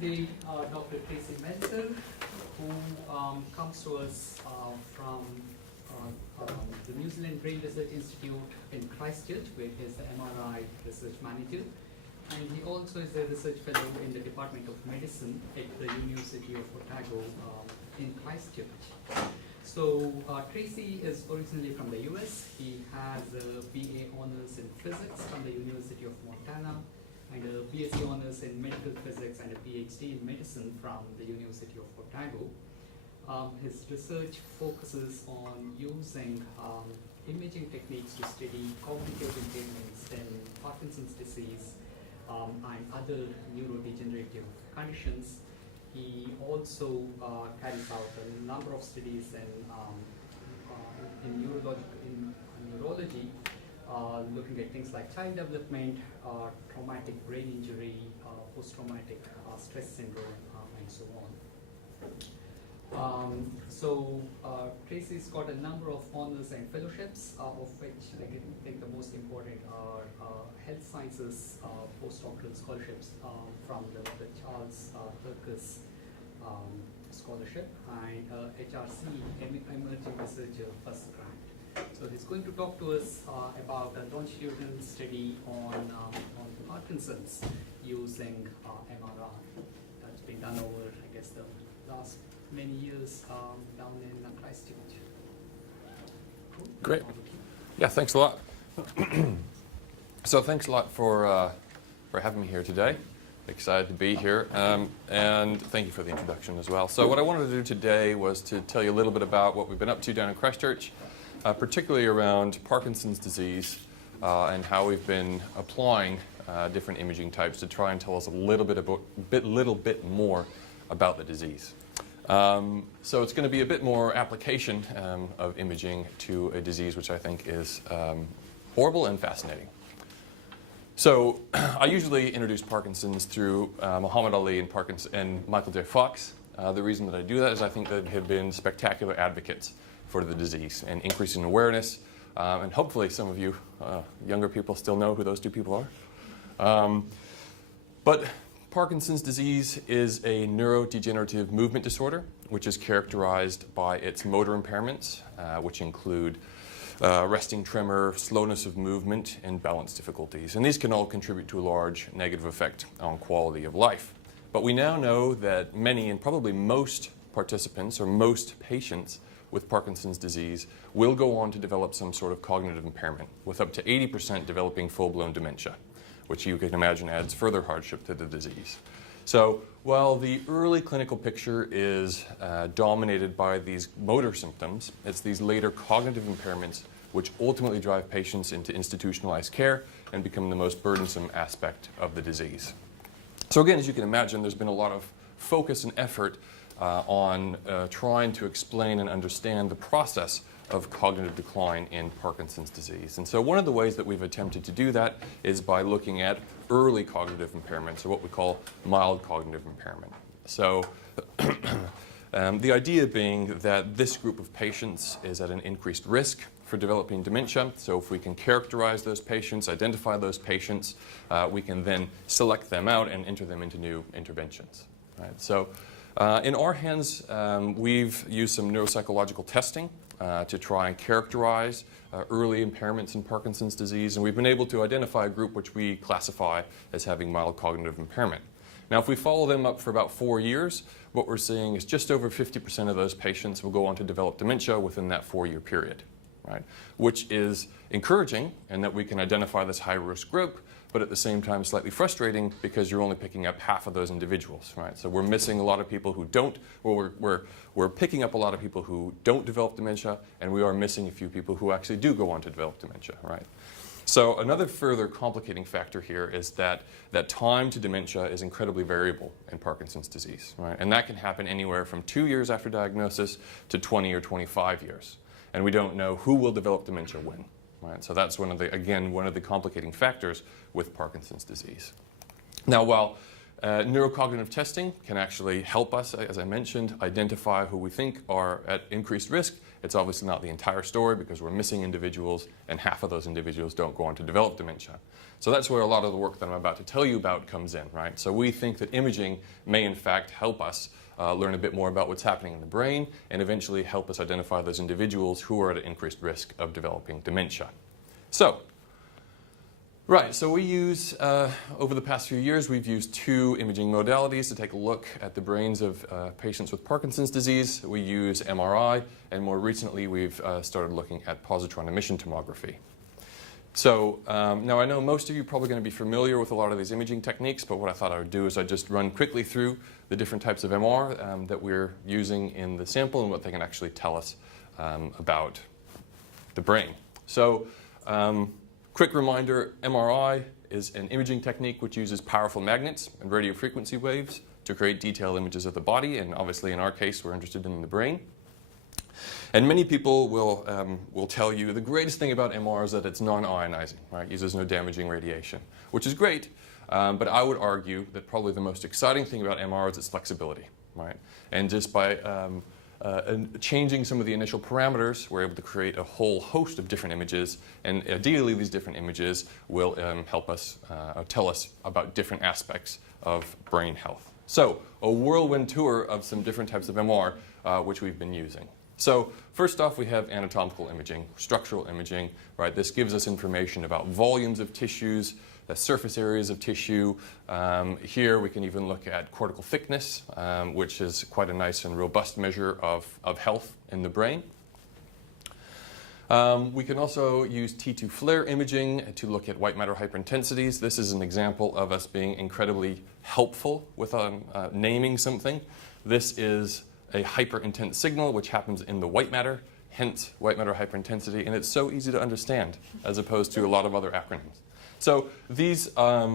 today Dr. Tracy Melzer, who comes to us from the New Zealand Brain Research Institute in Christchurch, where he is the MRI research manager. And he also is a research fellow in the Department of Medicine at the University of Otago in Christchurch. So Tracy is originally from the US. He has a BA honors in physics from the University of Montana, and a BSc honors in medical physics and a PhD in medicine from the University of Otago. His research focuses on using imaging techniques to study cognitive impairments in Parkinson's disease and other neurodegenerative conditions. He also carries out a number of studies in neurology, looking at things like child development, traumatic brain injury, post-traumatic stress syndrome, and so on. Tracy's got a number of honors and fellowships, of which I think the most important are health sciences postdoctoral scholarships from the Charles Turkus scholarship, and HRC Emerging Researcher First Grant. So he's going to talk to us about a longitudinal study on Parkinson's using MRI. That's been done over, I guess, the last many years down in Christchurch. Cool. Great. Yeah, thanks a lot. So thanks a lot for having me here today. Excited to be here, and thank you for the introduction as well. So what I wanted to do today was to tell you a little bit about what we've been up to down in Christchurch, particularly around Parkinson's disease, and how we've been applying different imaging types to try and tell us a little bit more about the disease. So it's going to be a bit more application of imaging to a disease which I think is horrible and fascinating. So I usually introduce Parkinson's through Muhammad Ali and Michael J. Fox. The reason that I do that is I think that they have been spectacular advocates for the disease and increasing awareness. And hopefully some of you younger people still know who those two people are. But Parkinson's disease is a neurodegenerative movement disorder, which is characterized by its motor impairments, which include resting tremor, slowness of movement, and balance difficulties. And these can all contribute to a large negative effect on quality of life. But we now know that many, and probably most participants or most patients with Parkinson's disease will go on to develop some sort of cognitive impairment, with up to 80% developing full-blown dementia, which you can imagine adds further hardship to the disease. So while the early clinical picture is dominated by these motor symptoms, it's these later cognitive impairments which ultimately drive patients into institutionalized care and become the most burdensome aspect of the disease. So again, as you can imagine, there's been a lot of focus and effort on trying to explain and understand the process of cognitive decline in Parkinson's disease. And so one of the ways that we've attempted to do that is by looking at early cognitive impairments, or what we call mild cognitive impairment. So the idea being that this group of patients is at an increased risk for developing dementia. So if we can characterize those patients, identify those patients, we can then select them out and enter them into new interventions. Right? So in our hands, we've used some neuropsychological testing to try and characterize early impairments in Parkinson's disease, and we've been able to identify a group which we classify as having mild cognitive impairment. Now, if we follow them up for about 4 years, what we're seeing is just over 50% of those patients will go on to develop dementia within that 4-year period, right? Which is encouraging in that we can identify this high-risk group, but at the same time slightly frustrating because you're only picking up half of those individuals, right? So we're missing a lot of people who don't, or we're picking up a lot of people who don't develop dementia, and we are missing a few people who actually do go on to develop dementia, right? So another further complicating factor here is that time to dementia is incredibly variable in Parkinson's disease, right? And that can happen anywhere from 2 years after diagnosis to 20 or 25 years. And we don't know who will develop dementia when. Right? So that's one of the complicating factors with Parkinson's disease. Now, while Neurocognitive testing can actually help us, as I mentioned, identify who we think are at increased risk. It's obviously not the entire story because we're missing individuals, and half of those individuals don't go on to develop dementia. So that's where a lot of the work that I'm about to tell you about comes in, right? So we think that imaging may in fact help us learn a bit more about what's happening in the brain and eventually help us identify those individuals who are at increased risk of developing dementia. So we use, over the past few years, we've used two imaging modalities to take a look at the brains of patients with Parkinson's disease. We use MRI, and more recently we've started looking at positron emission tomography. So now I know most of you are probably going to be familiar with a lot of these imaging techniques, but what I thought I would do is I'd just run quickly through the different types of MR that we're using in the sample and what they can actually tell us about the brain. So quick reminder, MRI is an imaging technique which uses powerful magnets and radio frequency waves to create detailed images of the body, and obviously in our case we're interested in the brain. And many people will tell you the greatest thing about MR is that it's non-ionizing, right? It uses no damaging radiation, which is great, but I would argue that probably the most exciting thing about MR is its flexibility, right? And just by changing some of the initial parameters, we're able to create a whole host of different images, and ideally these different images will help us tell us about different aspects of brain health. So a whirlwind tour of some different types of MR which we've been using. So first off, we have anatomical imaging, structural imaging, right? This gives us information about volumes of tissues, the surface areas of tissue. Here we can even look at cortical thickness, which is quite a nice and robust measure of health in the brain. We can also use T2 FLAIR imaging to look at white matter hyperintensities. This is an example of us being incredibly helpful with naming something. This is a hyperintense signal which happens in the white matter, hence white matter hyperintensity, and it's so easy to understand as opposed to a lot of other acronyms. So these are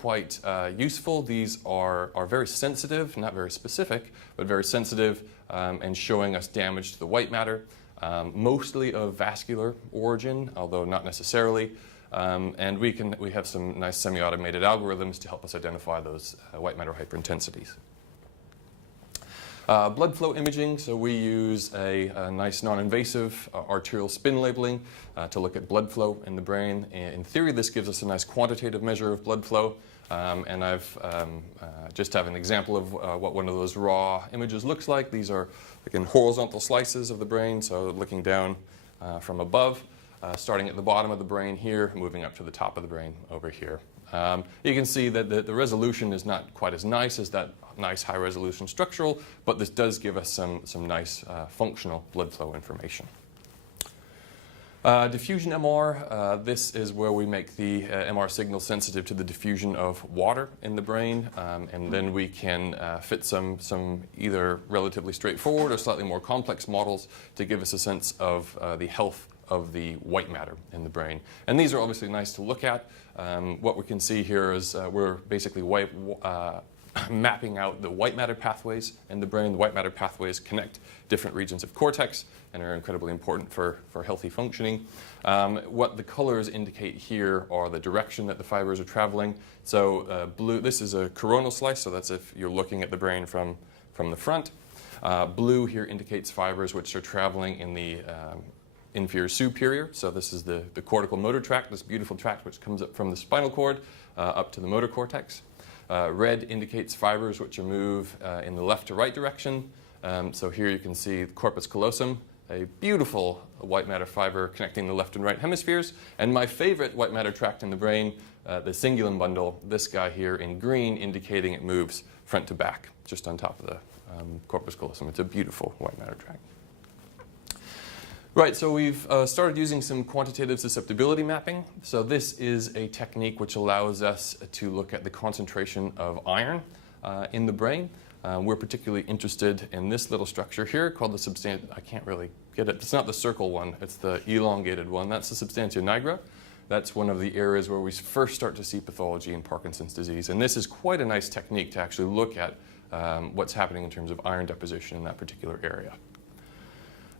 quite useful. These are very sensitive, not very specific, but very sensitive and showing us damage to the white matter, mostly of vascular origin, although not necessarily. And we have some nice semi-automated algorithms to help us identify those white matter hyperintensities. Blood flow imaging, so we use a nice non-invasive arterial spin labeling to look at blood flow in the brain. In theory, this gives us a nice quantitative measure of blood flow, and I've just have an example of what one of those raw images looks like. These are, again, horizontal slices of the brain, so looking down from above, starting at the bottom of the brain here, moving up to the top of the brain over here. You can see that the resolution is not quite as nice as that nice high-resolution structural, but this does give us some nice functional blood flow information. Diffusion MR, this is where we make the MR signal sensitive to the diffusion of water in the brain, and then we can fit some either relatively straightforward or slightly more complex models to give us a sense of the health of the white matter in the brain. And these are obviously nice to look at. What we can see here is we're basically mapping out the white matter pathways in the brain. The white matter pathways connect different regions of cortex and are incredibly important for healthy functioning. What the colors indicate here are the direction that the fibers are traveling. So blue, this is a coronal slice, so that's if you're looking at the brain from the front. Blue here indicates fibers which are traveling in the inferior superior, so this is the cortical motor tract, this beautiful tract which comes up from the spinal cord up to the motor cortex. Red indicates fibers which move in the left to right direction. So here you can see the corpus callosum, a beautiful white matter fiber connecting the left and right hemispheres. And my favorite white matter tract in the brain, the cingulin bundle, this guy here in green indicating it moves front to back, just on top of the corpus callosum. It's a beautiful white matter tract. Right, so we've started using some quantitative susceptibility mapping. So this is a technique which allows us to look at the concentration of iron in the brain. We're particularly interested in this little structure here called the substantia. I can't really get it. It's not the circle one, it's the elongated one. That's the substantia nigra. That's one of the areas where we first start to see pathology in Parkinson's disease. And this is quite a nice technique to actually look at what's happening in terms of iron deposition in that particular area.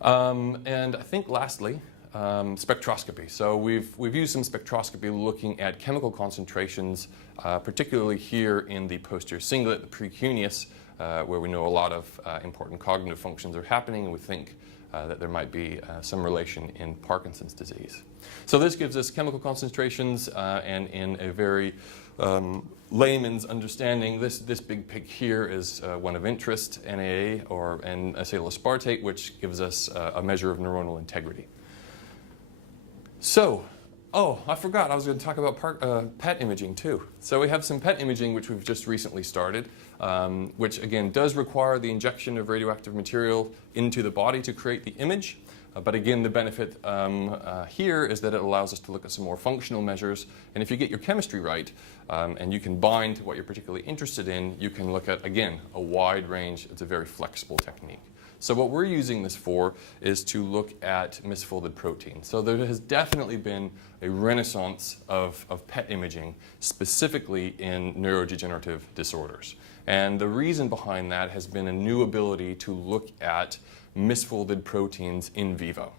And I think lastly, spectroscopy. So we've used some spectroscopy looking at chemical concentrations, particularly here in the posterior cingulate, the precuneus, where we know a lot of important cognitive functions are happening, and we think that there might be some relation in Parkinson's disease. So this gives us chemical concentrations, and in a very layman's understanding, this big pig here is one of interest, NAA, or N-acetylaspartate, which gives us a measure of neuronal integrity. So, I forgot, I was going to talk about PET imaging too. So we have some PET imaging which we've just recently started, which again does require the injection of radioactive material into the body to create the image. But again, the benefit here is that it allows us to look at some more functional measures. And if you get your chemistry right, and you can bind to what you're particularly interested in, you can look at, again, a wide range. It's a very flexible technique. So what we're using this for is to look at misfolded proteins. So there has definitely been a renaissance of PET imaging, specifically in neurodegenerative disorders. And the reason behind that has been a new ability to look at misfolded proteins in vivo.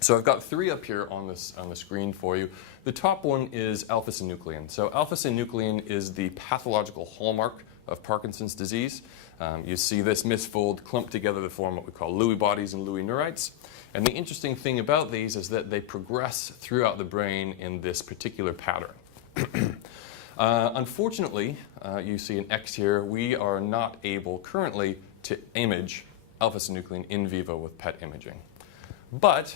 So I've got three up here on the screen for you. The top one is alpha-synuclein. So alpha-synuclein is the pathological hallmark of Parkinson's disease. You see this misfold clumped together to form what we call Lewy bodies and Lewy neurites. And the interesting thing about these is that they progress throughout the brain in this particular pattern. Unfortunately, you see an X here, we are not able currently to image alpha-synuclein in vivo with PET imaging. But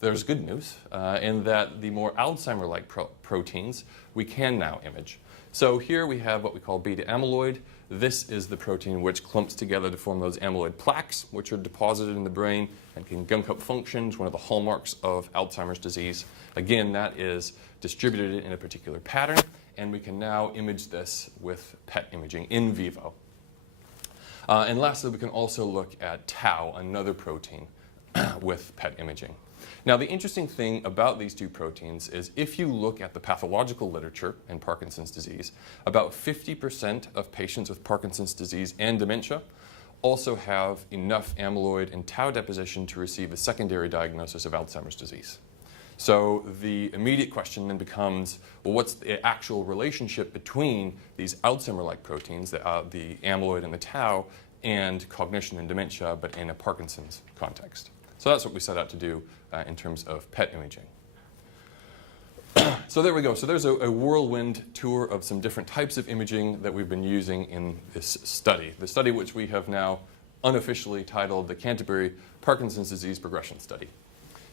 there's good news in that the more Alzheimer-like proteins we can now image. So here we have what we call beta amyloid. This is the protein which clumps together to form those amyloid plaques, which are deposited in the brain and can gunk up functions, one of the hallmarks of Alzheimer's disease. Again, that is distributed in a particular pattern, and we can now image this with PET imaging in vivo. And lastly, we can also look at tau, another protein, with PET imaging. Now, the interesting thing about these two proteins is if you look at the pathological literature in Parkinson's disease, about 50% of patients with Parkinson's disease and dementia also have enough amyloid and tau deposition to receive a secondary diagnosis of Alzheimer's disease. So the immediate question then becomes, well, what's the actual relationship between these Alzheimer-like proteins, the amyloid and the tau, and cognition and dementia, but in a Parkinson's context? So that's what we set out to do in terms of PET imaging. So there we go. So there's a whirlwind tour of some different types of imaging that we've been using in this study. The study which we have now unofficially titled the Canterbury Parkinson's Disease Progression Study.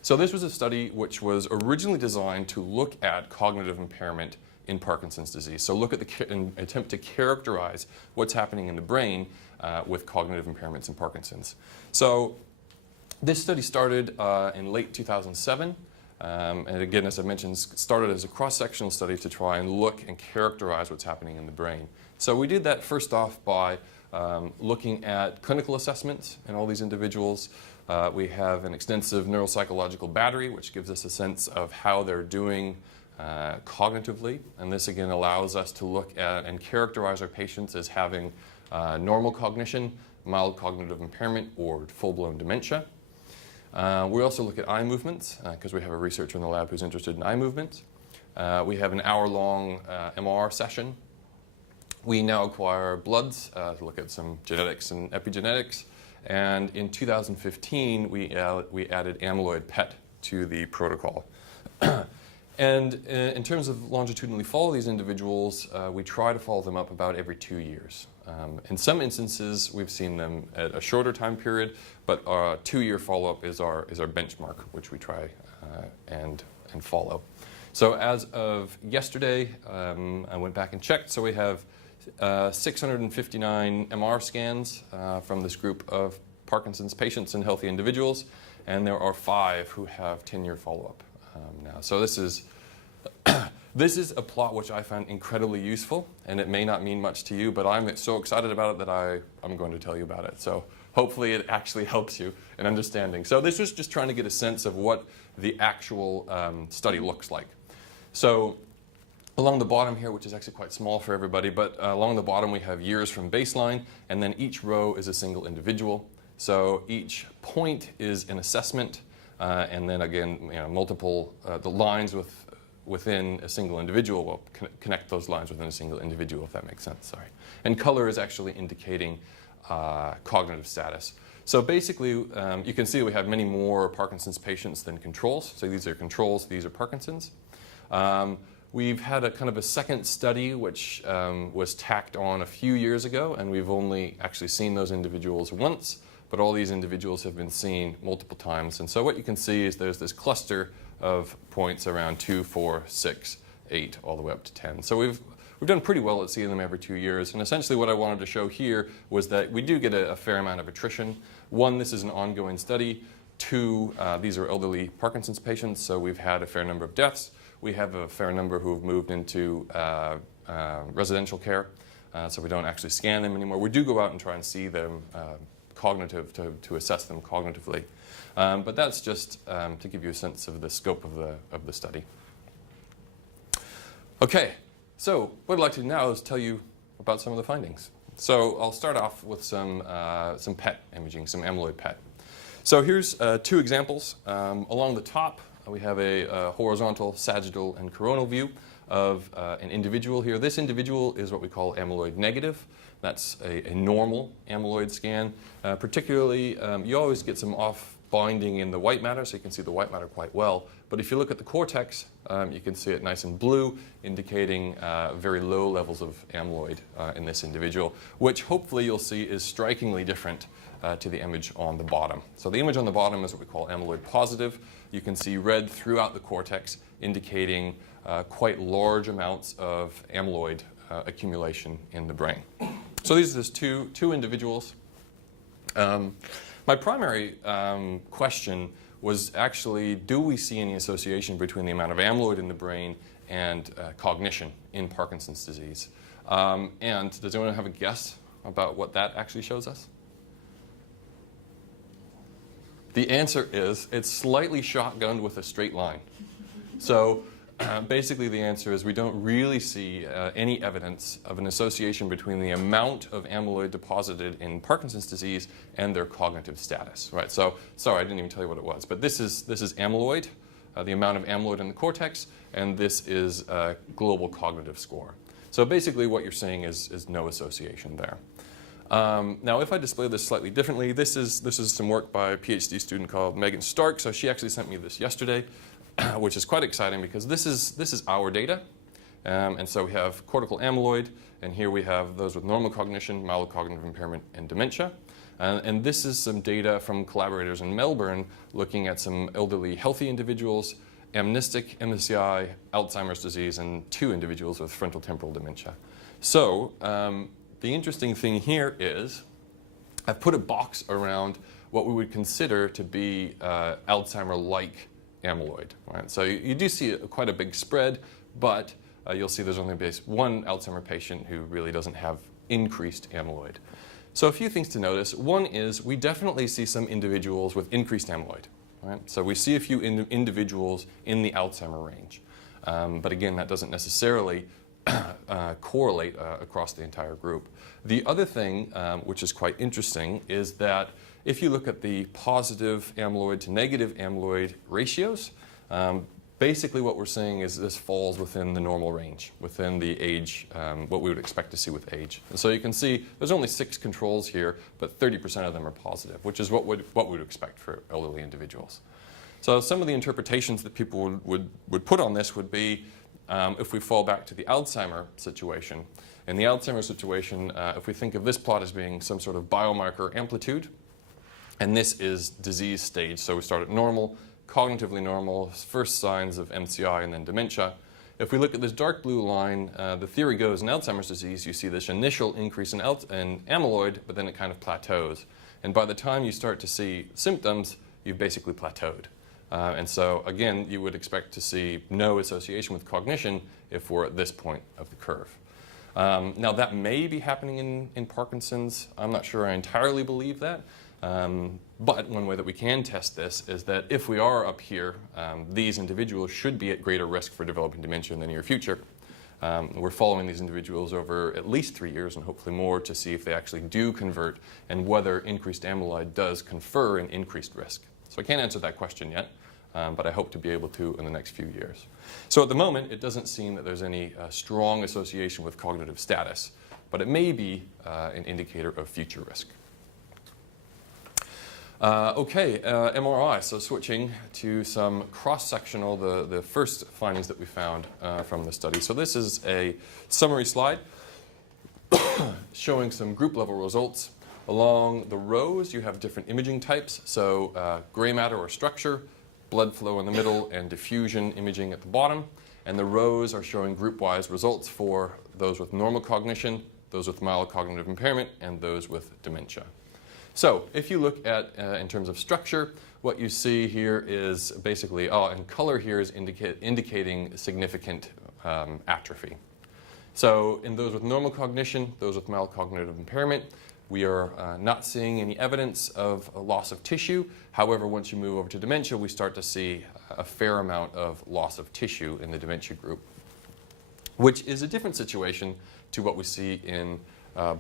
So this was a study which was originally designed to look at cognitive impairment in Parkinson's disease. So look at and attempt to characterize what's happening in the brain with cognitive impairments in Parkinson's. So this study started in late 2007. And again, as I mentioned, started as a cross-sectional study to try and look and characterize what's happening in the brain. So we did that first off by looking at clinical assessments in all these individuals. We have an extensive neuropsychological battery, which gives us a sense of how they're doing cognitively. And this again allows us to look at and characterize our patients as having normal cognition, mild cognitive impairment, or full-blown dementia. We also look at eye movements because we have a researcher in the lab who's interested in eye movements. We have an hour-long MR session. We now acquire bloods to look at some genetics and epigenetics. And in 2015, we added amyloid PET to the protocol. And in terms of longitudinally follow these individuals, we try to follow them up about every 2 years. In some instances, we've seen them at a shorter time period, but our 2-year follow-up is our benchmark, which we try and follow. So as of yesterday, I went back and checked. So we have 659 MR scans from this group of Parkinson's patients and healthy individuals, and there are 5 who have 10-year follow-up now. So this is a plot which I found incredibly useful, and it may not mean much to you, but I'm so excited about it that I'm going to tell you about it. So hopefully it actually helps you in understanding. So this was just trying to get a sense of what the actual study looks like. So along the bottom here, which is actually quite small for everybody, but along the bottom we have years from baseline, and then each row is a single individual. So each point is an assessment and then again, multiple, the lines within a single individual will connect those lines within a single individual, if that makes sense, sorry. And color is actually indicating cognitive status. So basically, you can see we have many more Parkinson's patients than controls. So these are controls, these are Parkinson's. We've had a kind of a second study which was tacked on a few years ago, and we've only actually seen those individuals once, but all these individuals have been seen multiple times. And so what you can see is there's this cluster of points around 2, 4, 6, 8, all the way up to 10. So we've done pretty well at seeing them every 2 years. And essentially what I wanted to show here was that we do get a fair amount of attrition. One, this is an ongoing study. Two, these are elderly Parkinson's patients, so we've had a fair number of deaths. We have a fair number who have moved into residential care, so we don't actually scan them anymore. We do go out and try and see them to assess them cognitively. But that's just to give you a sense of the scope of the study. Okay, so what I'd like to do now is tell you about some of the findings. So I'll start off with some PET imaging, some amyloid PET. So here's 2 examples. Along the top, we have a horizontal, sagittal, and coronal view of an individual here. This individual is what we call amyloid negative. That's a normal amyloid scan. Particularly, you always get some off-binding in the white matter, so you can see the white matter quite well. But if you look at the cortex, you can see it nice and blue, indicating very low levels of amyloid in this individual, which hopefully you'll see is strikingly different to the image on the bottom. So the image on the bottom is what we call amyloid positive. You can see red throughout the cortex, indicating quite large amounts of amyloid accumulation in the brain. So these are just two individuals. My primary question was actually, do we see any association between the amount of amyloid in the brain and cognition in Parkinson's disease? And does anyone have a guess about what that actually shows us? The answer is it's slightly shotgunned with a straight line. So basically the answer is we don't really see any evidence of an association between the amount of amyloid deposited in Parkinson's disease and their cognitive status. Right? So sorry, I didn't even tell you what it was, but this is amyloid, the amount of amyloid in the cortex, and this is a global cognitive score. So basically what you're seeing is no association there. Now, if I display this slightly differently, this is some work by a PhD student called Megan Stark. So she actually sent me this yesterday, which is quite exciting because this is our data. And so we have cortical amyloid, and here we have those with normal cognition, mild cognitive impairment, and dementia. And this is some data from collaborators in Melbourne looking at some elderly healthy individuals, amnestic MSCI, Alzheimer's disease, and 2 individuals with frontotemporal dementia. So the interesting thing here is I've put a box around what we would consider to be Alzheimer-like amyloid. Right? So you do see quite a big spread, but you'll see there's only one Alzheimer patient who really doesn't have increased amyloid. So a few things to notice. One is we definitely see some individuals with increased amyloid. Right? So we see a few individuals in the Alzheimer range. But again, that doesn't necessarily correlate across the entire group. The other thing, which is quite interesting, is that if you look at the positive amyloid to negative amyloid ratios, basically what we're seeing is this falls within the normal range, within the age, what we would expect to see with age. And so you can see there's only 6 controls here, but 30% of them are positive, which is what we would expect for elderly individuals. So some of the interpretations that people would put on this would be, if we fall back to the Alzheimer situation. In the Alzheimer situation, if we think of this plot as being some sort of biomarker amplitude, and this is disease stage, so we start at normal, cognitively normal, first signs of MCI and then dementia. If we look at this dark blue line, the theory goes in Alzheimer's disease, you see this initial increase in amyloid, but then it kind of plateaus. And by the time you start to see symptoms, you've basically plateaued. And so, again, you would expect to see no association with cognition if we're at this point of the curve. Now, that may be happening in Parkinson's. I'm not sure I entirely believe that. But one way that we can test this is that if we are up here, these individuals should be at greater risk for developing dementia in the near future. We're following these individuals over at least 3 years and hopefully more to see if they actually do convert and whether increased amyloid does confer an increased risk. So I can't answer that question yet, but I hope to be able to in the next few years. So at the moment, it doesn't seem that there's any strong association with cognitive status, but it may be an indicator of future risk. MRI. So switching to some cross-sectional, the first findings that we found from the study. So this is a summary slide showing some group-level results. Along the rows, you have different imaging types. So gray matter or structure, blood flow in the middle, and diffusion imaging at the bottom. And the rows are showing group-wise results for those with normal cognition, those with mild cognitive impairment, and those with dementia. So if you look at, in terms of structure, what you see here is basically, and color here is indicating significant atrophy. So in those with normal cognition, those with mild cognitive impairment, we are not seeing any evidence of a loss of tissue. However, once you move over to dementia, we start to see a fair amount of loss of tissue in the dementia group, which is a different situation to what we see in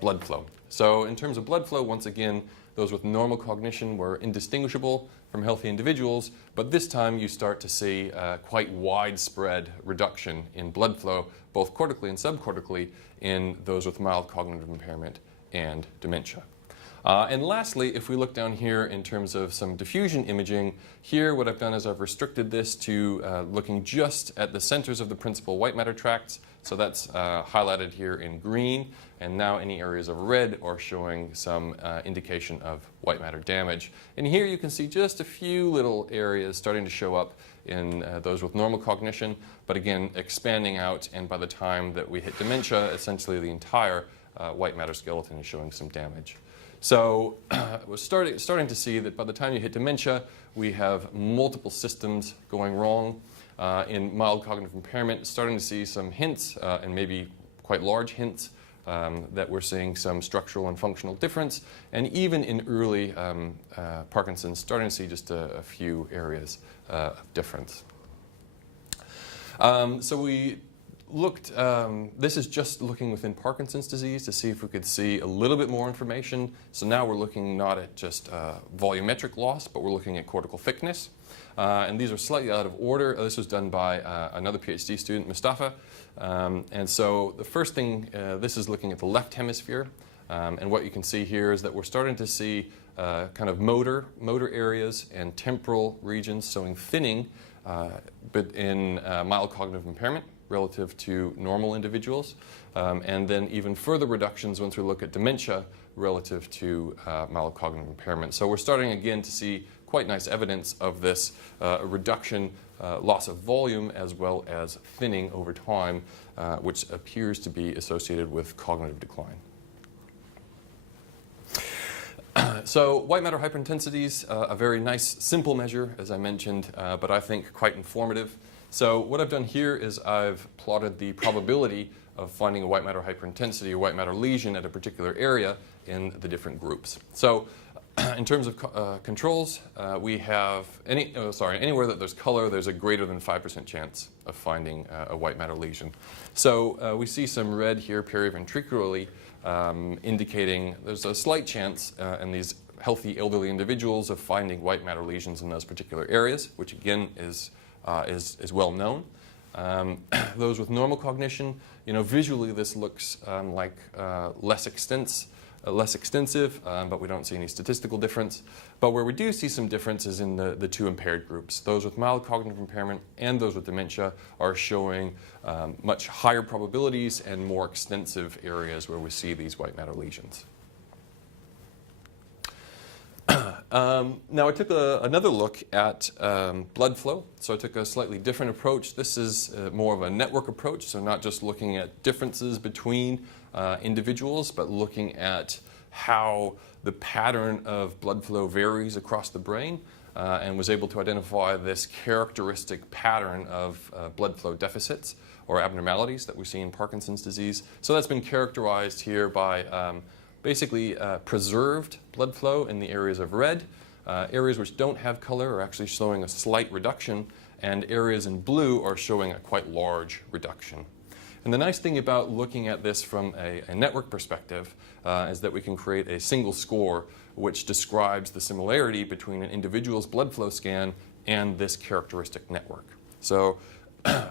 blood flow. So in terms of blood flow, once again, those with normal cognition were indistinguishable from healthy individuals, but this time you start to see quite widespread reduction in blood flow, both cortically and subcortically, in those with mild cognitive impairment and dementia. And lastly, if we look down here in terms of some diffusion imaging, here what I've done is I've restricted this to looking just at the centers of the principal white matter tracts. So that's highlighted here in green, and now any areas of red are showing some indication of white matter damage. And here you can see just a few little areas starting to show up in those with normal cognition, but again expanding out, and by the time that we hit dementia, essentially the entire white matter skeleton is showing some damage. So we're starting to see that by the time you hit dementia, we have multiple systems going wrong. In mild cognitive impairment, starting to see some hints, and maybe quite large hints, that we're seeing some structural and functional difference. And even in early Parkinson's, starting to see just a few areas of difference. So we looked, this is just looking within Parkinson's disease to see if we could see a little bit more information. So now we're looking not at just volumetric loss, but we're looking at cortical thickness. And these are slightly out of order. This was done by another PhD student, Mustafa. And so the first thing, this is looking at the left hemisphere. And what you can see here is that we're starting to see kind of motor areas and temporal regions showing thinning, but in mild cognitive impairment relative to normal individuals. And then even further reductions once we look at dementia relative to mild cognitive impairment. So we're starting again to see quite nice evidence of this reduction, loss of volume, as well as thinning over time, which appears to be associated with cognitive decline. So white matter hyperintensities, a very nice simple measure, as I mentioned, but I think quite informative. So what I've done here is I've plotted the probability of finding a white matter hyperintensity or white matter lesion at a particular area in the different groups. So in terms of controls, we have anywhere that there's color, there's a greater than 5% chance of finding a white matter lesion. So we see some red here periventricularly, indicating there's a slight chance in these healthy elderly individuals of finding white matter lesions in those particular areas, which again is well known. Those with normal cognition, visually this looks like less extensive, but we don't see any statistical difference. But where we do see some difference is in the two impaired groups. Those with mild cognitive impairment and those with dementia are showing much higher probabilities and more extensive areas where we see these white matter lesions. Now I took another look at blood flow. So I took a slightly different approach. This is more of a network approach, so not just looking at differences between individuals, but looking at how the pattern of blood flow varies across the brain, and was able to identify this characteristic pattern of blood flow deficits or abnormalities that we see in Parkinson's disease. So that's been characterized here by basically preserved blood flow in the areas of red. Areas which don't have color are actually showing a slight reduction, and areas in blue are showing a quite large reduction. And the nice thing about looking at this from a network perspective is that we can create a single score which describes the similarity between an individual's blood flow scan and this characteristic network. So,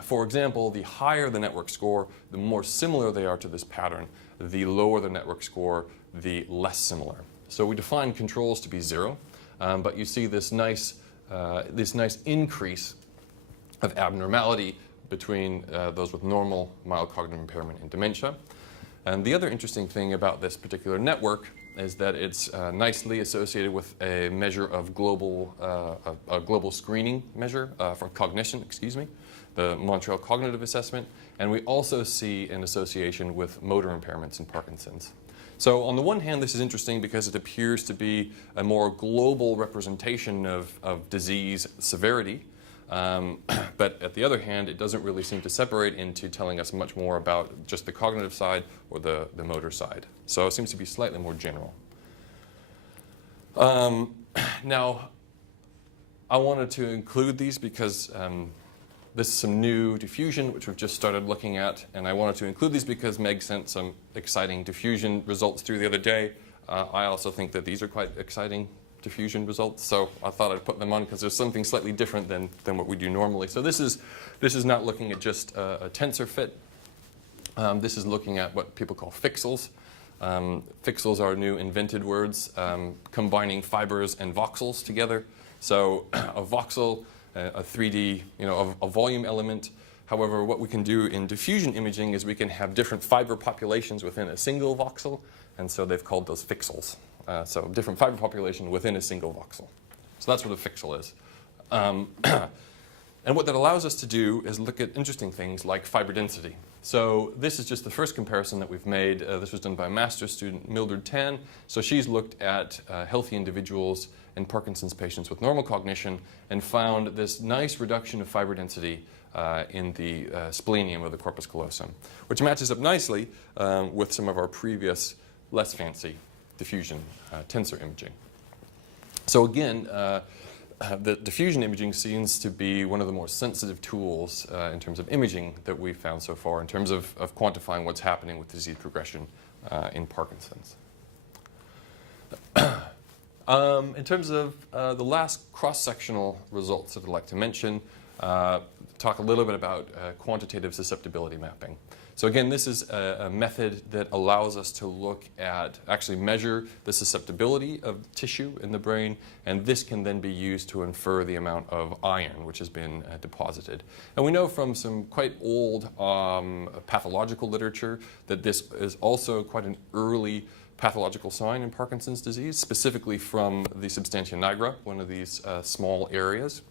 for example, the higher the network score, the more similar they are to this pattern. The lower the network score, the less similar. So we define controls to be 0, but you see this nice increase of abnormality between those with normal mild cognitive impairment and dementia. And the other interesting thing about this particular network is that it's nicely associated with a measure of a global screening measure for cognition, the Montreal Cognitive Assessment, and we also see an association with motor impairments in Parkinson's. So on the one hand, this is interesting because it appears to be a more global representation of disease severity, but at the other hand, it doesn't really seem to separate into telling us much more about just the cognitive side or the motor side. So it seems to be slightly more general. Now, I wanted to include these because this is some new diffusion, which we've just started looking at, and I wanted to include these because Meg sent some exciting diffusion results through the other day. I also think that these are quite exciting diffusion results, so I thought I'd put them on because there's something slightly different than what we do normally. So this is not looking at just a tensor fit. This is looking at what people call fixels. Fixels are new invented words, combining fibers and voxels together. So a voxel, a 3D, a volume element. However, what we can do in diffusion imaging is we can have different fiber populations within a single voxel, and so they've called those fixels. So different fiber population within a single voxel. So that's what a fixel is. And what that allows us to do is look at interesting things like fiber density. So this is just the first comparison that we've made. This was done by a master's student, Mildred Tan. So she's looked at healthy individuals and Parkinson's patients with normal cognition and found this nice reduction of fiber density in the splenium of the corpus callosum, which matches up nicely with some of our previous less fancy diffusion tensor imaging. So again, the diffusion imaging seems to be one of the more sensitive tools in terms of imaging that we've found so far in terms of quantifying what's happening with disease progression in Parkinson's. In terms of the last cross-sectional results that I'd like to mention, talk a little bit about quantitative susceptibility mapping. So again, this is a method that allows us to actually measure the susceptibility of tissue in the brain, and this can then be used to infer the amount of iron which has been deposited. And we know from some quite old pathological literature that this is also quite an early pathological sign in Parkinson's disease, specifically from the substantia nigra, one of these small areas.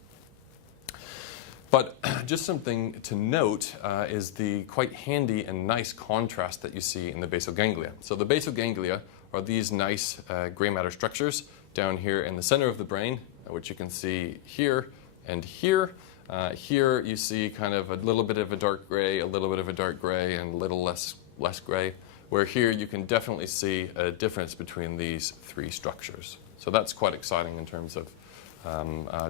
But just something to note is the quite handy and nice contrast that you see in the basal ganglia. So the basal ganglia are these nice gray matter structures down here in the center of the brain, which you can see here and here. Here you see kind of a little bit of a dark gray, a little bit of a dark gray, and a little less gray, where here you can definitely see a difference between these three structures. So that's quite exciting in terms of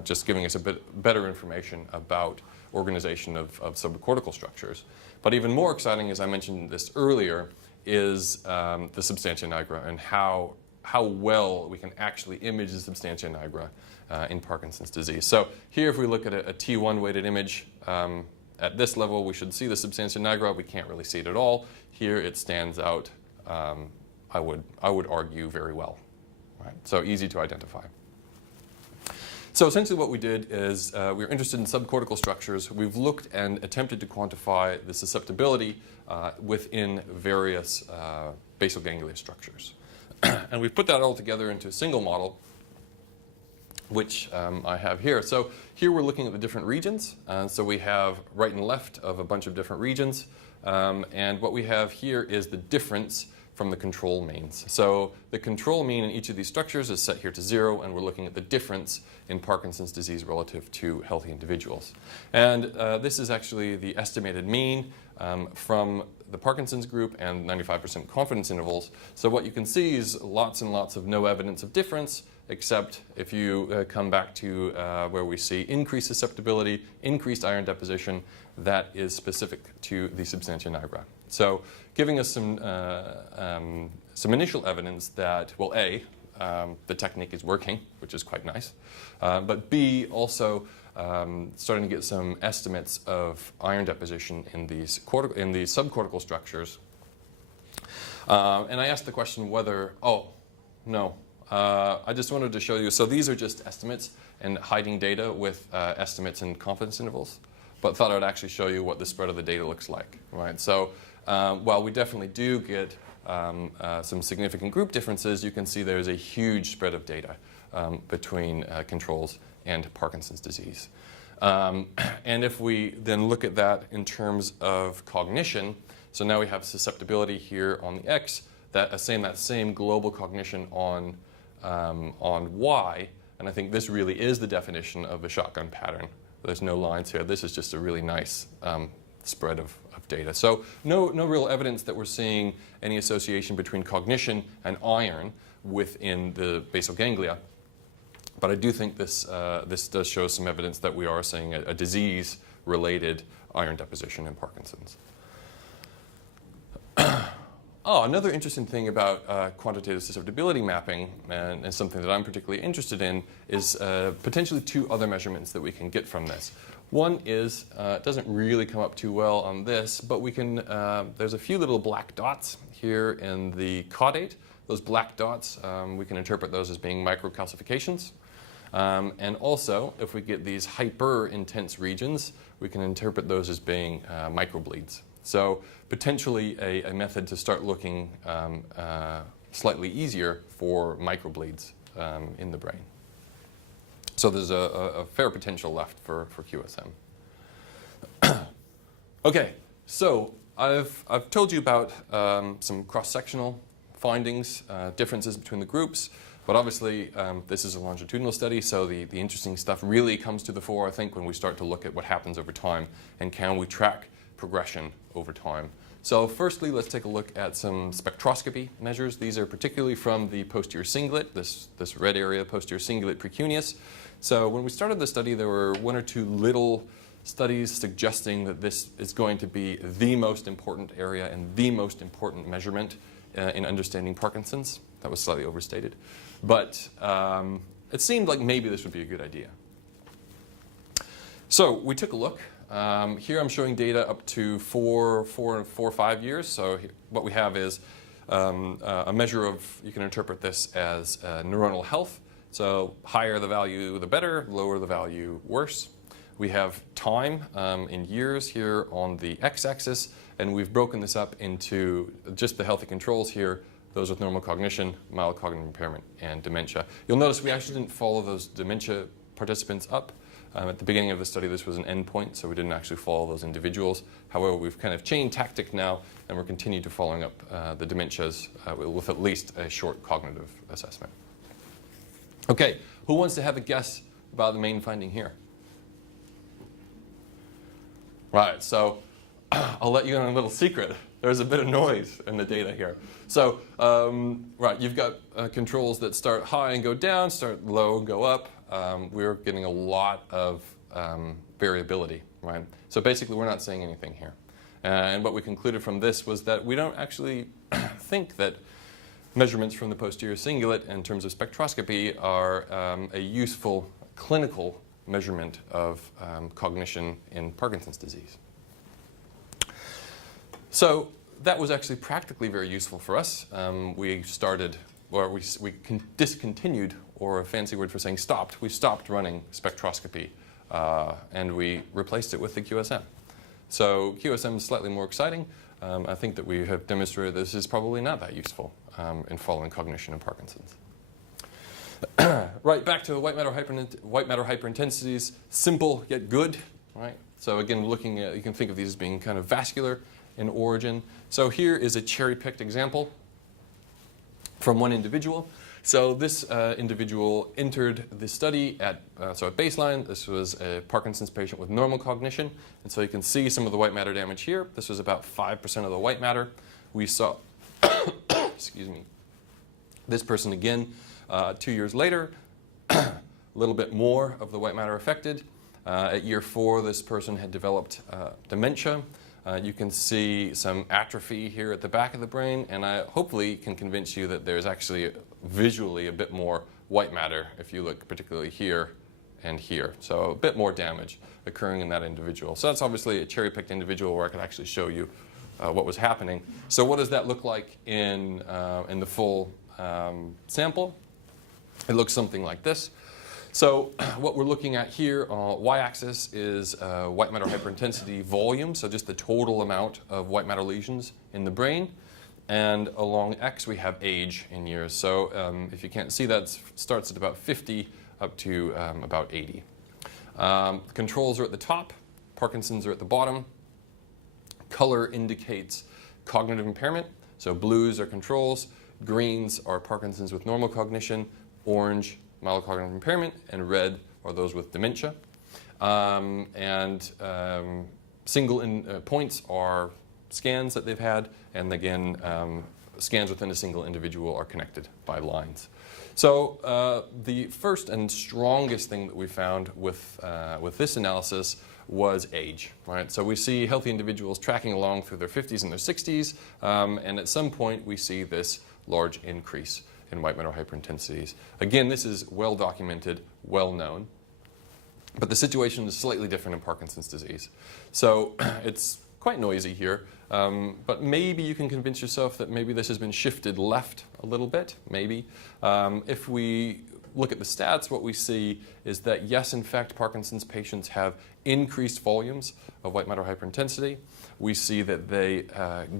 just giving us a bit better information about organization of subcortical structures. But even more exciting, as I mentioned this earlier, is the substantia nigra and how well we can actually image the substantia nigra in Parkinson's disease. So here, if we look at a T1 weighted image, at this level we should see the substantia nigra. We can't really see it at all. Here it stands out, I would argue, very well. Right? So easy to identify. So essentially what we did is we were interested in subcortical structures. We've looked and attempted to quantify the susceptibility within various basal ganglia structures. And we've put that all together into a single model, which I have here. So here we're looking at the different regions. So we have right and left of a bunch of different regions. And what we have here is the difference from the control means. So the control mean in each of these structures is set here to 0, and we're looking at the difference in Parkinson's disease relative to healthy individuals. And this is actually the estimated mean from the Parkinson's group and 95% confidence intervals. So what you can see is lots and lots of no evidence of difference, except if you come back to where we see increased susceptibility, increased iron deposition, that is specific to the substantia nigra. So giving us some initial evidence that, well, A, the technique is working, which is quite nice, but B, also starting to get some estimates of iron deposition in these subcortical structures. And I asked the question whether, I just wanted to show you, so these are just estimates and hiding data with estimates and confidence intervals, but thought I would actually show you what the spread of the data looks like, right? So while we definitely do get some significant group differences, you can see there's a huge spread of data between controls and Parkinson's disease. And if we then look at that in terms of cognition, so now we have susceptibility here on the X, that same global cognition on Y, and I think this really is the definition of a shotgun pattern. There's no lines here. This is just a really nice spread of data. So no real evidence that we're seeing any association between cognition and iron within the basal ganglia. But I do think this does show some evidence that we are seeing a disease-related iron deposition in Parkinson's. Another interesting thing about quantitative susceptibility mapping, and something that I'm particularly interested in, is potentially two other measurements that we can get from this. One is, it doesn't really come up too well on this, but we can, there's a few little black dots here in the caudate. Those black dots, we can interpret those as being microcalcifications. And also, if we get these hyper-intense regions, we can interpret those as being microbleeds. So potentially a method to start looking slightly easier for microbleeds in the brain. So there's a fair potential left for QSM. Okay, so I've told you about some cross-sectional findings, differences between the groups. But obviously, this is a longitudinal study, so the interesting stuff really comes to the fore, I think, when we start to look at what happens over time and can we track progression over time. So firstly, let's take a look at some spectroscopy measures. These are particularly from the posterior cingulate, this red area, posterior cingulate precuneus. So when we started the study, there were one or two little studies suggesting that this is going to be the most important area and the most important measurement in understanding Parkinson's. That was slightly overstated. But it seemed like maybe this would be a good idea. So we took a look. Here I'm showing data up to 4 or 5 years. So what we have is a measure of, you can interpret this as neuronal health. So higher the value, the better. Lower the value, worse. We have time in years here on the x-axis. And we've broken this up into just the healthy controls here, those with normal cognition, mild cognitive impairment, and dementia. You'll notice we actually didn't follow those dementia participants up. At the beginning of the study, this was an endpoint, so we didn't actually follow those individuals. However, we've kind of changed tactic now, and we're continuing to following up the dementias with at least a short cognitive assessment. Okay, who wants to have a guess about the main finding here? Right, so I'll let you in on a little secret. There's a bit of noise in the data here. So, right, you've got controls that start high and go down, start low and go up. We're getting a lot of variability, right? So basically, we're not seeing anything here. And what we concluded from this was that we don't actually think that measurements from the posterior cingulate in terms of spectroscopy are a useful clinical measurement of cognition in Parkinson's disease. So that was actually practically very useful for us. We discontinued, or a fancy word for saying stopped. We stopped running spectroscopy, and we replaced it with the QSM. So QSM is slightly more exciting. I think that we have demonstrated this is probably not that useful in following cognition in Parkinson's. Right, back to white matter hyperintensities, simple yet good, right? So again, looking at, you can think of these as being kind of vascular in origin. So here is a cherry-picked example from one individual. So this individual entered the study at baseline. This was a Parkinson's patient with normal cognition. And so you can see some of the white matter damage here. This was about 5% of the white matter. We saw, excuse me, this person again 2 years later a little bit more of the white matter affected. At year 4, this person had developed dementia. You can see some atrophy here at the back of the brain, and I hopefully can convince you that there's actually visually a bit more white matter if you look particularly here and here. So a bit more damage occurring in that individual. So that's obviously a cherry-picked individual where I can actually show you what was happening. So what does that look like in the full sample? It looks something like this. So what we're looking at here, y-axis is white matter hyperintensity volume, so just the total amount of white matter lesions in the brain. And along x we have age in years. So if you can't see that, it starts at about 50 up to about 80. Controls are at the top, Parkinson's are at the bottom. Color indicates cognitive impairment, so blues are controls, greens are Parkinson's with normal cognition, orange mild cognitive impairment, and red are those with dementia. Single points are scans that they've had, and again, scans within a single individual are connected by lines. So the first and strongest thing that we found with this analysis was age, right? So we see healthy individuals tracking along through their 50s and their 60s, and at some point we see this large increase in white matter hyperintensities. Again, this is well documented, well known, but the situation is slightly different in Parkinson's disease. So it's quite noisy here, but maybe you can convince yourself that maybe this has been shifted left a little bit, maybe. If we look at the stats, what we see is that yes, in fact, Parkinson's patients have increased volumes of white matter hyperintensity. We see that they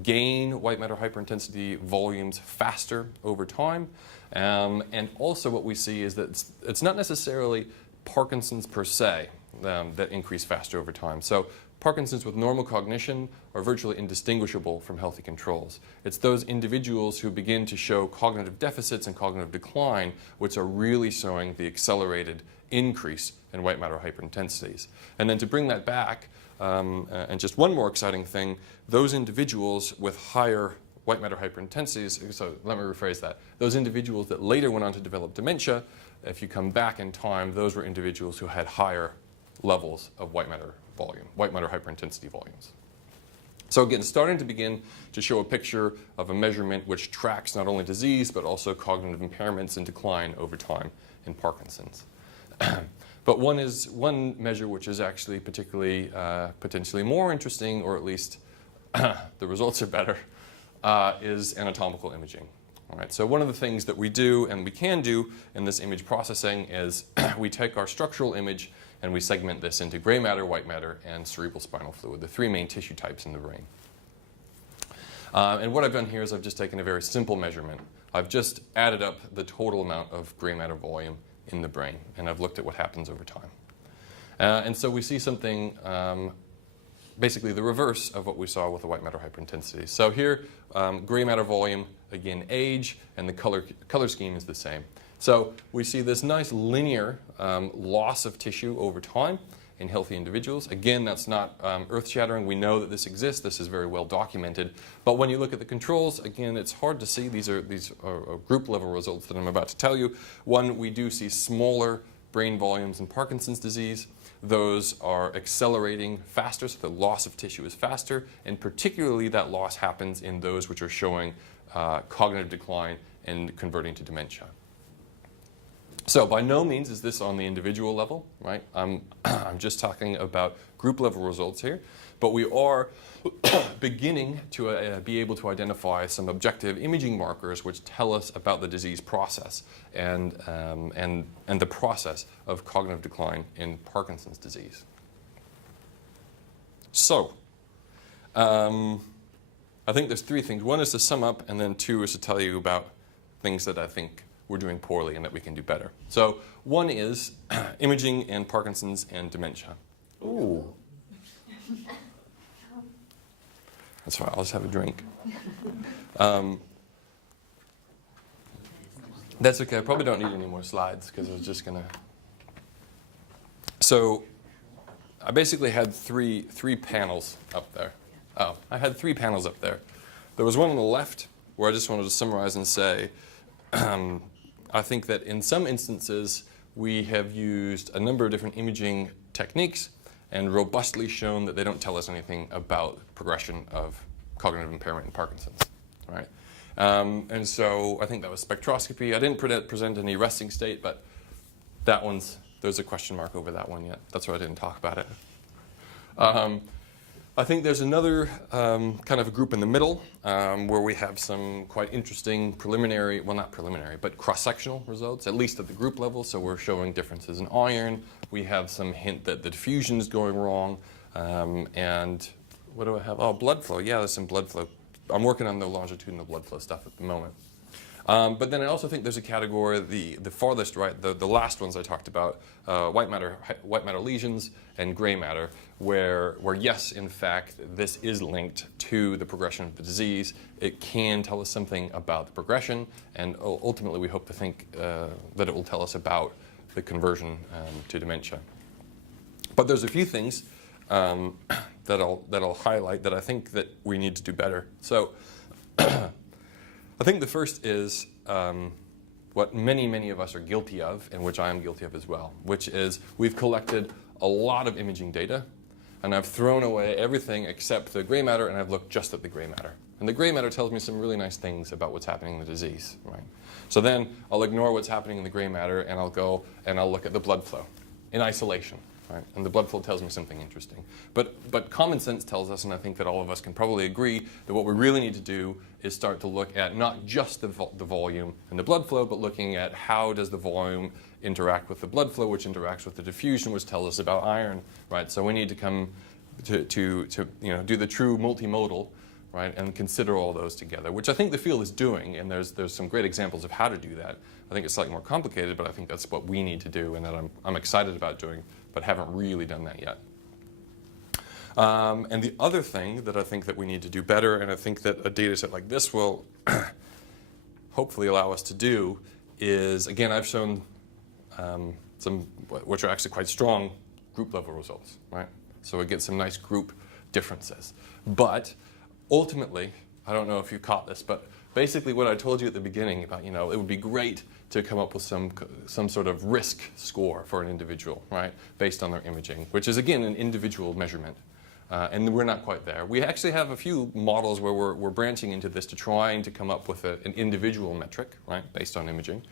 gain white matter hyperintensity volumes faster over time. And also what we see is that it's not necessarily Parkinson's per se that increase faster over time. So Parkinson's with normal cognition are virtually indistinguishable from healthy controls. It's those individuals who begin to show cognitive deficits and cognitive decline which are really showing the accelerated increase in white matter hyperintensities. And then to bring that back, and just one more exciting thing, those individuals with higher white matter hyperintensities, so let me rephrase that, those individuals that later went on to develop dementia, if you come back in time, those were individuals who had higher levels of white matter volume, white matter hyperintensity volumes. So again, starting to begin to show a picture of a measurement which tracks not only disease but also cognitive impairments and decline over time in Parkinson's. But one measure which is actually particularly potentially more interesting, or at least the results are better, is anatomical imaging. All right, so one of the things that we do and we can do in this image processing is we take our structural image and we segment this into gray matter, white matter, and cerebral spinal fluid, the three main tissue types in the brain. And what I've done here is I've just taken a very simple measurement. I've just added up the total amount of gray matter volume in the brain, and I've looked at what happens over time. And so we see something basically the reverse of what we saw with the white matter hyperintensity. So here, gray matter volume, again, age, and the color scheme is the same. So we see this nice linear loss of tissue over time in healthy individuals. Again, that's not earth-shattering. We know that this exists. This is very well documented. But when you look at the controls, again, it's hard to see. These are group-level results that I'm about to tell you. One, we do see smaller brain volumes in Parkinson's disease. Those are accelerating faster, so the loss of tissue is faster, and particularly that loss happens in those which are showing cognitive decline and converting to dementia. So by no means is this on the individual level, right? I'm just talking about group level results here, but we are beginning to be able to identify some objective imaging markers which tell us about the disease process and the process of cognitive decline in Parkinson's disease. So I think there's three things. One is to sum up, and then two is to tell you about things that I think we're doing poorly and that we can do better. So one is imaging in Parkinson's and dementia. Ooh. That's fine, I'll just have a drink. That's okay, I probably don't need any more slides because I was just gonna. So I basically had three panels up there. Oh, I had 3 panels up there. There was one on the left where I just wanted to summarize and say, I think that in some instances we have used a number of different imaging techniques and robustly shown that they don't tell us anything about progression of cognitive impairment in Parkinson's, right? And so I think that was spectroscopy. I didn't present any resting state, but there's a question mark over that one yet. That's why I didn't talk about it. I think there's another kind of a group in the middle where we have some quite interesting preliminary, well, not preliminary, but cross-sectional results, at least at the group level. So we're showing differences in iron. We have some hint that the diffusion is going wrong. And what do I have? Oh, blood flow. Yeah, there's some blood flow. I'm working on the longitudinal blood flow stuff at the moment. But then I also think there's a category, the farthest right, the last ones I talked about, white matter lesions and gray matter, where yes, in fact, this is linked to the progression of the disease. It can tell us something about the progression, and ultimately we hope to think that it will tell us about the conversion to dementia. But there's a few things that I'll highlight that I think that we need to do better. So I think the first is what many of us are guilty of, and which I am guilty of as well, which is we've collected a lot of imaging data, and I've thrown away everything except the gray matter, and I've looked just at the gray matter. And the gray matter tells me some really nice things about what's happening in the disease, right? So then I'll ignore what's happening in the gray matter, and I'll go and I'll look at the blood flow in isolation. Right? And the blood flow tells me something interesting. But common sense tells us, and I think that all of us can probably agree, that what we really need to do is start to look at not just the volume and the blood flow, but looking at how does the volume interact with the blood flow, which interacts with the diffusion, which tells us about iron. Right? So we need to come to do the true multimodal, right, and consider all those together, which I think the field is doing, and there's some great examples of how to do that. I think it's slightly more complicated, but I think that's what we need to do, and that I'm excited about doing, but haven't really done that yet. And the other thing that I think that we need to do better, and I think that a data set like this will hopefully allow us to do, is, again, I've shown some, which are actually quite strong, group level results, right? So we get some nice group differences. But ultimately, I don't know if you caught this, but basically what I told you at the beginning about, it would be great to come up with some sort of risk score for an individual, right, based on their imaging, which is, again, an individual measurement. And we're not quite there. We actually have a few models where we're branching into this to trying to come up with an individual metric, right, based on imaging.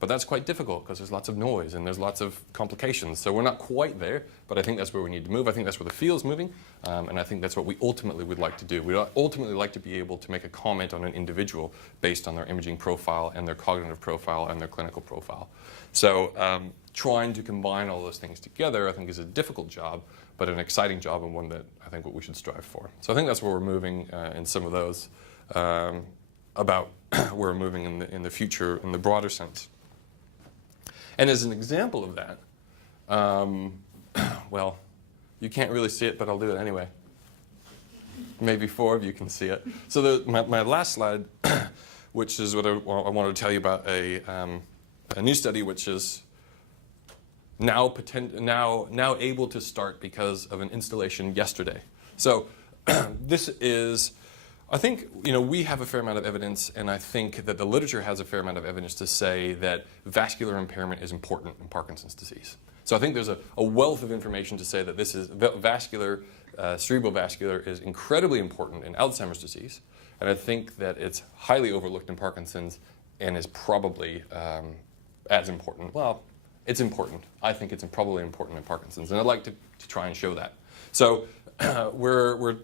But that's quite difficult because there's lots of noise and there's lots of complications. So we're not quite there, but I think that's where we need to move. I think that's where the field's moving, and I think that's what we ultimately would like to do. We'd ultimately like to be able to make a comment on an individual based on their imaging profile and their cognitive profile and their clinical profile. So trying to combine all those things together, I think, is a difficult job, but an exciting job, and one that I think what we should strive for. So I think that's where we're moving in some of those, about where we're moving in the future in the broader sense. And as an example of that, well, you can't really see it, but I'll do it anyway. Maybe 4 of you can see it. So my last slide, which is what I wanted to tell you about, a new study which is now able to start because of an installation yesterday. So this is, I think, we have a fair amount of evidence, and I think that the literature has a fair amount of evidence to say that vascular impairment is important in Parkinson's disease. So I think there's a wealth of information to say that this is cerebrovascular is incredibly important in Alzheimer's disease, and I think that it's highly overlooked in Parkinson's and is probably as important. Well, it's important. I think it's probably important in Parkinson's, and I'd like to try and show that. So we're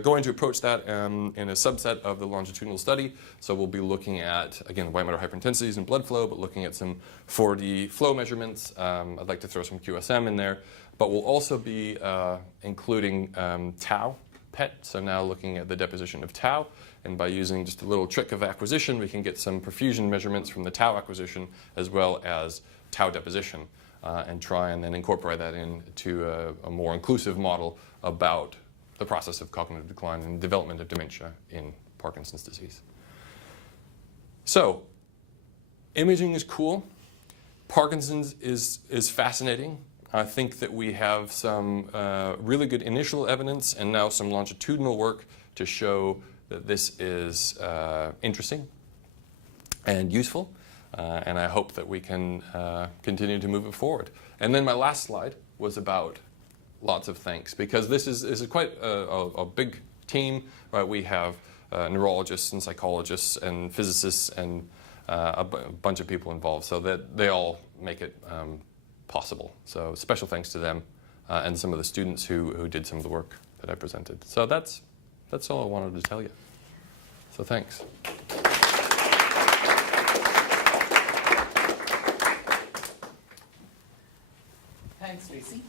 going to approach that in a subset of the longitudinal study. So we'll be looking at, again, white matter hyperintensities and blood flow, but looking at some 4D flow measurements. I'd like to throw some QSM in there. But we'll also be including tau PET, so now looking at the deposition of tau. And by using just a little trick of acquisition, we can get some perfusion measurements from the tau acquisition as well as tau deposition. And try and then incorporate that into a more inclusive model about the process of cognitive decline and development of dementia in Parkinson's disease. So, imaging is cool. Parkinson's is fascinating. I think that we have some really good initial evidence and now some longitudinal work to show that this is interesting and useful. And I hope that we can continue to move it forward. And then my last slide was about lots of thanks, because this is quite a big team. Right? We have neurologists and psychologists and physicists and a bunch of people involved, so that they all make it possible. So special thanks to them and some of the students who did some of the work that I presented. So that's all I wanted to tell you. So thanks. Thanks, Tracy.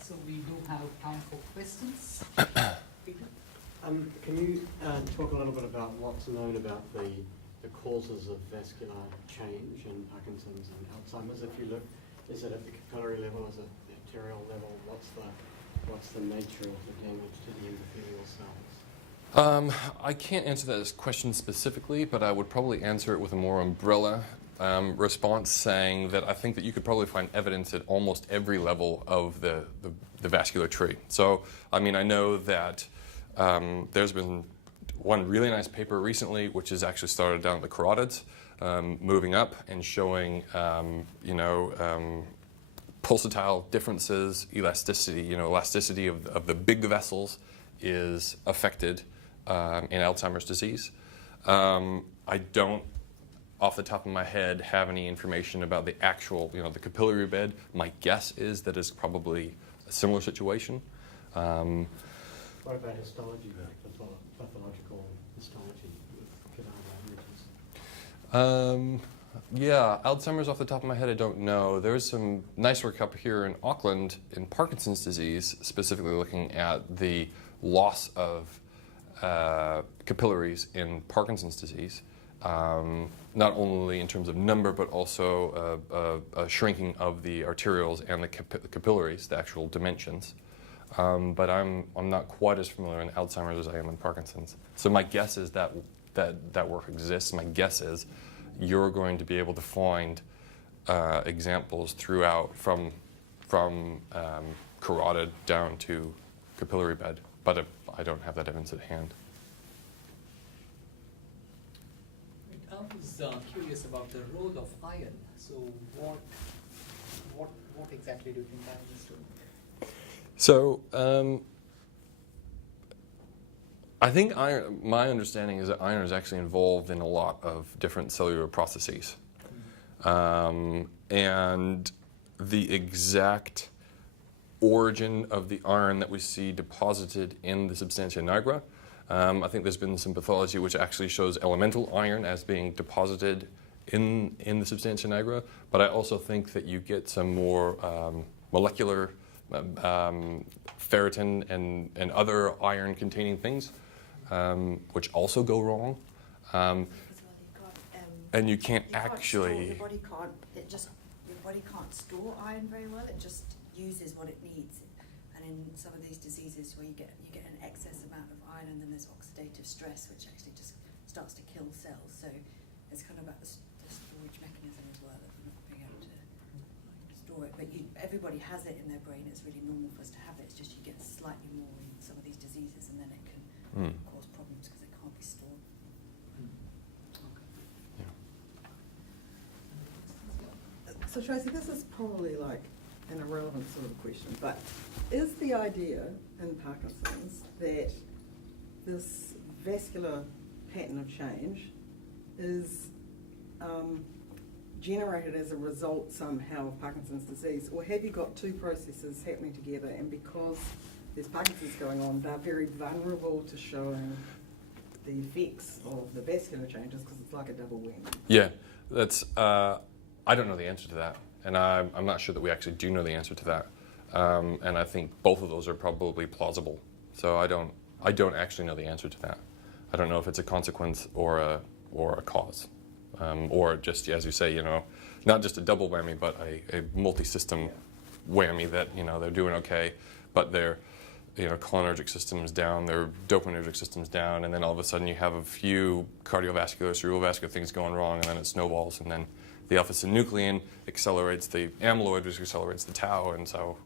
So we do have time for questions. Can you talk a little bit about what's known about the causes of vascular change in Parkinson's and Alzheimer's? If you look, is it at the capillary level, is it the arterial level? What's the nature of the damage to the endothelial cells? I can't answer that question specifically, but I would probably answer it with a more umbrella response, saying that I think that you could probably find evidence at almost every level of the vascular tree. So, I mean, I know that there's been one really nice paper recently, which has actually started down at the carotids, moving up and showing, pulsatile differences, elasticity. Elasticity of the big vessels is affected in Alzheimer's disease. I don't, off the top of my head, have any information about the actual, the capillary bed. My guess is that it's probably a similar situation. What about histology, pathological histology with cadaver images? Yeah, Alzheimer's off the top of my head, I don't know. There's some nice work up here in Auckland in Parkinson's disease, specifically looking at the loss of capillaries in Parkinson's disease, not only in terms of number, but also a shrinking of the arterioles and the capillaries, the actual dimensions. But I'm not quite as familiar in Alzheimer's as I am in Parkinson's. So my guess is that work exists. My guess is you're going to be able to find examples throughout from carotid down to capillary bed, but I don't have that evidence at hand. I was curious about the role of iron. So what exactly do you think iron is doing? So I think my understanding is that iron is actually involved in a lot of different cellular processes. And the exact origin of the iron that we see deposited in the substantia nigra, I think there's been some pathology which actually shows elemental iron as being deposited in the substantia nigra, but I also think that you get some more molecular ferritin and other iron-containing things, which also go wrong. And you can't actually. Your body can't store iron very well. It just uses what it needs. And in some of these diseases where you get an excess amount of iron, and then there's oxidative stress, which actually just starts to kill cells. So it's kind of about the storage mechanism as well, of not being able to store it. But everybody has it in their brain. It's really normal for us to have it. It's just you get slightly more in some of these diseases, and then it can cause problems because it can't be stored. So Tracy, this is probably like an irrelevant sort of question, but is the idea in Parkinson's that this vascular pattern of change is generated as a result somehow of Parkinson's disease, or have you got two processes happening together, and because there's Parkinson's going on, they're very vulnerable to showing the effects of the vascular changes because it's like a double whammy? Yeah, that's. I don't know the answer to that, and I'm not sure that we actually do know the answer to that. And I think both of those are probably plausible. So I don't actually know the answer to that. I don't know if it's a consequence or a cause, or just, as you say, not just a double whammy, but a multi-system whammy that they're doing okay, but their cholinergic system's down, their dopaminergic system's down, and then all of a sudden you have a few cardiovascular, cerebrovascular things going wrong, and then it snowballs, and then the alpha-synuclein accelerates the amyloid, which accelerates the tau, and so,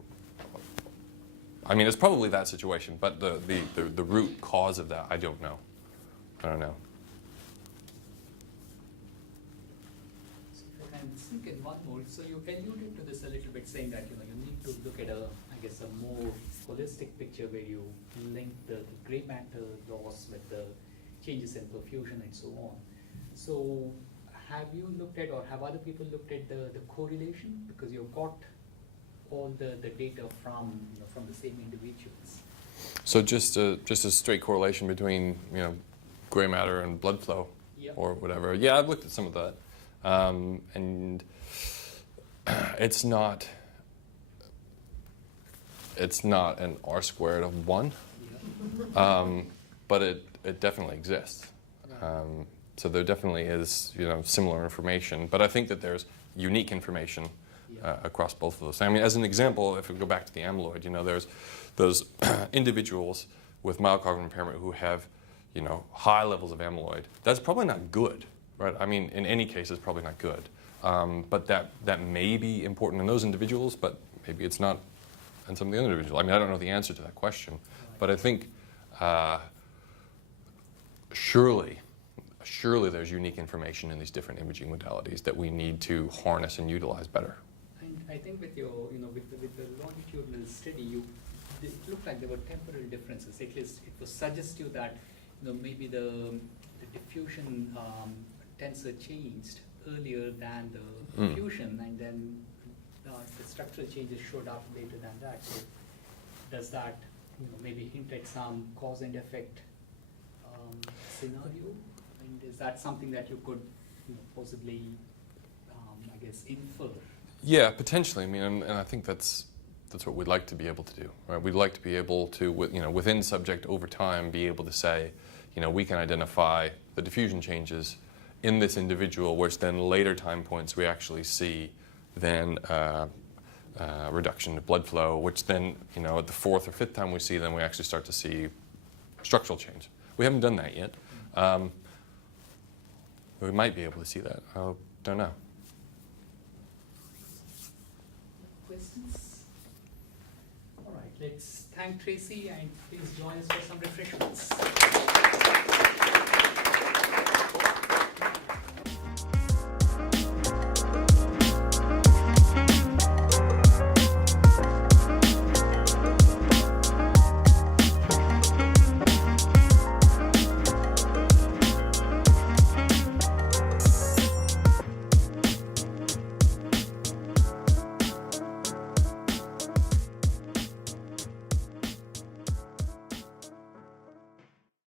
I mean, it's probably that situation, but the root cause of that, I don't know. sneak in one more. So you alluded to this a little bit, saying that you need to look at a more holistic picture where you link the grey matter loss with the changes in perfusion and so on. So have you looked at, or have other people looked at the correlation? Because you've got all the data from the same individuals. So just a straight correlation between gray matter and blood flow, Yep. or whatever. Yeah, I've looked at some of that, and it's not an R squared of 1, but it definitely exists. So there definitely is similar information, but I think that there's unique information across both of those. I mean, as an example, if we go back to the amyloid, there's those individuals with mild cognitive impairment who have high levels of amyloid. That's probably not good, right? I mean, in any case, it's probably not good. But that may be important in those individuals, but maybe it's not in some of the other individuals. I mean, I don't know the answer to that question, but I think surely there's unique information in these different imaging modalities that we need to harness and utilize better. And I think with your, with the longitudinal study, it looked like there were temporal differences. At least it was suggestive that maybe the diffusion tensor changed earlier than the perfusion, and then the structural changes showed up later than that. So does that maybe hint at some cause and effect scenario? And is that something that you could possibly, infer? Yeah, potentially. I mean, and I think that's what we'd like to be able to do, right? We'd like to be able to, within subject over time, be able to say, we can identify the diffusion changes in this individual, which then later time points we actually see then reduction of blood flow, which then, at the 4th or 5th time we see them, we actually start to see structural change. We haven't done that yet. We might be able to see that. I don't know. Questions? All right, let's thank Tracy, and please join us for some refreshments.